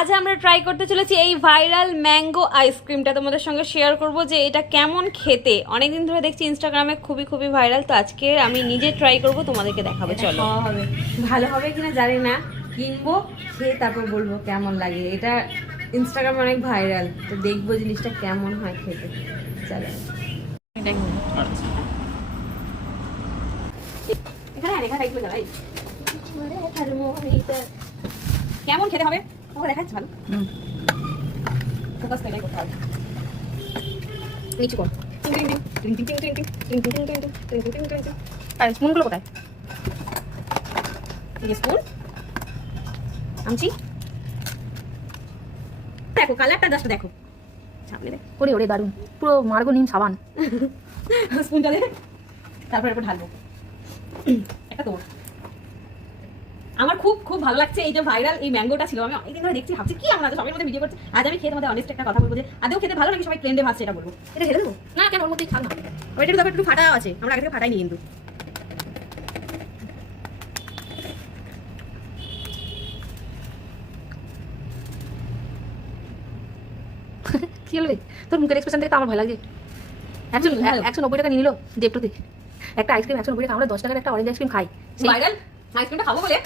আজ আমরা ট্রাই করতে চলেছি এই ভাইরাল ম্যাঙ্গো আইসক্রিমটা। তোমাদের সঙ্গে শেয়ার করব যে এটা কেমন খেতে। অনেকদিন ধরে দেখছি ইনস্টাগ্রামে খুবই ভাইরাল, তো আজকে আমি নিজে ট্রাই করব, তোমাদেরকে দেখাবো। চলো, হবে ভালো হবে কিনা জানি না, কিনবো খেয়ে তারপর বলবো কেমন লাগে। এটা ইনস্টাগ্রামে অনেক ভাইরাল, তো দেখবো জিনিসটা কেমন হয় খেতে। চলো কেমন খেতে হবে দেখাচ্ছি। ভালো ফোকাস তো এটাই করতে হবে। নিচু কর। আর স্পুনগুলো কোথায়? এই যে স্পুন আনছি। দেখো কালারটা জাস্ট দেখো, সামনে দেখো। ওরে ওরে দারুণ, পুরো মার্গো নিম সাবান। স্পুনটা দে, তারপর এরপর ঢালবো। একটা তোর আমার খুব ভালো লাগছে এই যে ভাইরাল এই ম্যাঙ্গোটা ছিল। আমি অনেকদিন ধরে দেখছি, ভাবছি কি আমরা সবাই মধ্যে ভিডিও করছি। আজ আমি খেয়ে তোমাদের অনেস্ট একটা কথা বলবো যে আদৌ খেতে ভালো নাকি সবাই ট্রেন্ডে ভাবছে এটা বলবো। এটা খেতে দেবো না কেন, ওর মধ্যেই খাও না। ওইটা একটু একটু ফাটা আছে, আমরা আগে থেকে ফাটাইনি কিন্তু। কি হলো রে, তোর মুখের এক্সপ্রেশন দেখে তো আমার ভয় লাগে। 190 টাকা নিয়ে নিল দেবটোতে একটা আইসক্রিম। 190 টাকা, আমরা 10 টাকার একটা অরেঞ্জ আইসক্রিম খাই। ভাইরাল আইসক্রিমটা খাবো বলে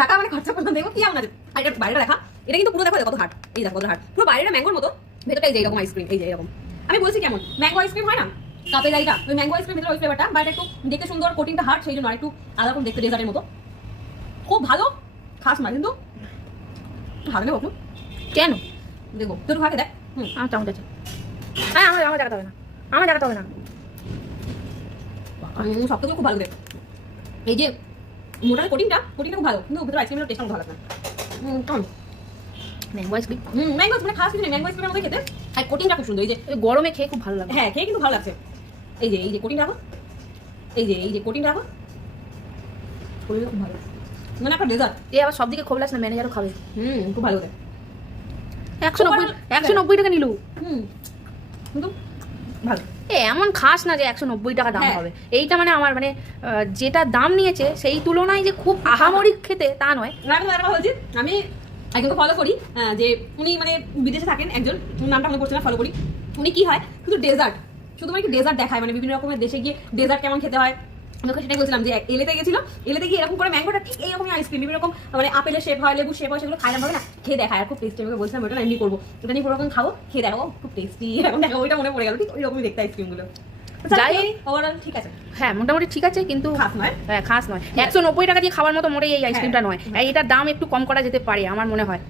টাকা মানে খরচা করলাম। দেখো কি আমরা এটা বাইরেটা দেখা, এটা কিন্তু পুরো দেখো কত হার্ড। এই দেখো কত হার্ড, পুরো বাইরেটা ম্যাঙ্গোর মতো, ভেতরটা এই যে এরকম আইসক্রিম। এই যে এরকম আমি বলছি কেমন ম্যাঙ্গো আইসক্রিম হয় না কাপের এইটা, ওই ম্যাঙ্গো আইসক্রিম ভেতরে ওই ফ্লেভারটা, বাট একটু দেখতে সুন্দর, কোটিংটা হার্ড, সেই জন্য আর একটু আলাদা রকম দেখতে, ডেজার্টের মতো। খুব ভালো, খাস না কিন্তু ভালো নেই। বলুন কেন দেখো তোর ভাগে দেখ। আমার চামচ আছে। হ্যাঁ আমার জায়গাতে হবে না, আমার জায়গাতে হবে না। সব থেকে খুব ভালো দেখ, এই যে মোটার কোটিংটা খুব ভালো, কিন্তু ভেতরে আইসক্রিমের টেস্টটা ভালো লাগে না। কেমন ম্যাঙ্গো আইসক্রিম, ম্যাঙ্গো মানে খাস কিছু নেই, ম্যাঙ্গো আইসক্রিমের মধ্যে খেতে। আর কোটিংটা খুব সুন্দর, এই যে গরমে খেয়ে খুব ভালো লাগে। হ্যাঁ খেয়ে কিন্তু ভালো লাগছে। এই যে কোটিং রাখো, এই যে কোটিং রাখো, খুব ভালো মানে একটা ডেজার্ট। এ আবার সব দিকে খোবলাস না, ম্যানেজারও খাবে। খুব ভালো দেখ। 190 টাকা নিল। কিন্তু ভালো। এমন খাস না যে 190 টাকা দাম হবে। এইটা মানে আমার মানে যেটা দাম নিয়েছে সেই তুলনায় যে খুব আহামরি খেতে তা নয়। আমি বলছি, আমি একজনকে ফলো করি, যে উনি মানে বিদেশে থাকেন, একজন নামটা মনে পড়ছে না, ফলো করি। উনি কি হয় শুধু ডেজার্ট, শুধু মানে ডেজার্ট দেখায়, মানে বিভিন্ন রকমের দেশে গিয়ে ডেজার্ট কেমন খেতে হয়। আমি ওকে সেটাই বলছিলাম যে এলেতে গেছিল, এলেতে গিয়ে এরকম করে ম্যাঙ্গোটা ঠিক এইরকমই আইসক্রিম, বিভিন্ন রকম মানে আপেলের শেপ হয়, লেবুর শেপ হয়, সেগুলো খাই হবে না, খেয়ে দেখায় আর খুব টেস্টি। আমাকে বলছিলাম ওটা এমনি করবো, ওটা নিয়ে পুরোরকম খাবো, খেয়ে দেখো খুব টেস্টি। এখন দেখো ওইটা মনে পড়ে গেল, ঠিক ওই রকমই দেখতে আইসক্রিমগুলো। যাই ওভারঅল ঠিক আছে, হ্যাঁ মোটামুটি ঠিক আছে, কিন্তু খাস নয়। হ্যাঁ খাস নয়। 190 টাকা দিয়ে খাওয়ার মতো মোটেই এই আইসক্রিমটা নয়। এটার দাম একটু কম করা যেতে পারে আমার মনে হয়।